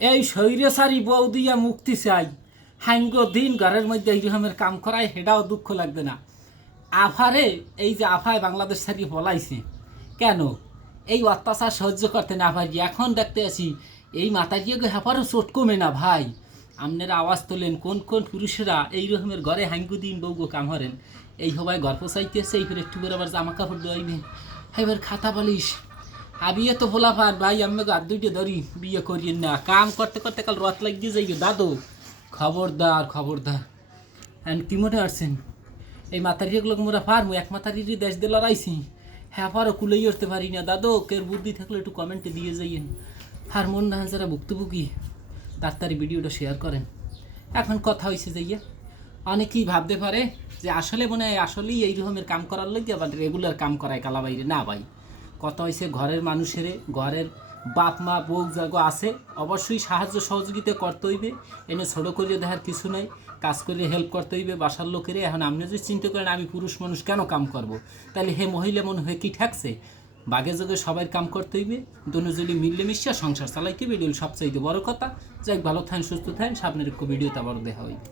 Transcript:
এই শৈরসারি বউ দিয়া মুক্তি চাই। হাঙ্গ দিন ঘরের মধ্যে এইরকমের কাম করায় সেটাও দুঃখ লাগবে না। আফারে এই যে আফায় বাংলাদেশ সারি বলাইছে। কেন? এই অত্যাচার সহ্য করতে না পারি। এখন দেখতে আছি, এই মাতারিয়ে হ্যাপারও চোট কমে না ভাই। আপনারা আওয়াজ তোলেন, কোন কোন পুরুষেরা এই রকমের ঘরে হাঙ্গু দিন বউগো কাম হরেন এই সবাই গর্ভ চাইতেছে এই করে একটু করে আবার জামা কাপড় দোয়াইবে এবার খাতা বলিস আবিয়ে তো ভোলা পার ভাই, আমি আর দুইটা ধরি, বিয়ে করিয়েন না। কাম করতে করতে কাল রথ লাগিয়ে যাই দাদু। খবরদার খবরদার। এন্ড কি মনে আসছেন এই মাতারিগুলো মোরা পারব এক মাতারিরই দেশ দিয়ে লড়াইছি হ্যাঁ পারো কুলেই উঠতে পারি না। দাদু, কের বুদ্ধি থাকলে একটু কমেন্টে দিয়ে যাইয়েন। আর মন না যারা ভুক্তভোগী তাড়াতাড়ি ভিডিওটা শেয়ার করেন। এখন কথা হয়েছে যাইয়া অনেকেই ভাবতে পারে যে আসলে মনে হয় আসলেই এই রকমের কাম করার লোক আবার রেগুলার কাম করায় কালা বাইরে না ভাই কথা হয়েছে ঘরের মানুষের, ঘরের বাপ, মা, বউ যাগো আছে, অবশ্যই সাহায্য সহযোগিতা করতে হইবে। এনে ছোটো করিয়ে দেখার কিছু নাই, কাজ করে হেল্প করতে হইবে বাসার লোকেরে। এখন আপনি যদি চিন্তা করেন আমি পুরুষ মানুষ কেন কাম করব। তাহলে হে মহিলা মনে হয়ে কি ঠেকছে? বাগে যোগে সবাই কাম করতে হইবে, দুজনে মিললে মিশিয়া সংসার চালাইতে ভিডিও সবচাইতে বড় কথা। যাই ভালো থাকেন, সুস্থ থাকেন, সামনের ভিডিওতে আবার দেখা হইবে।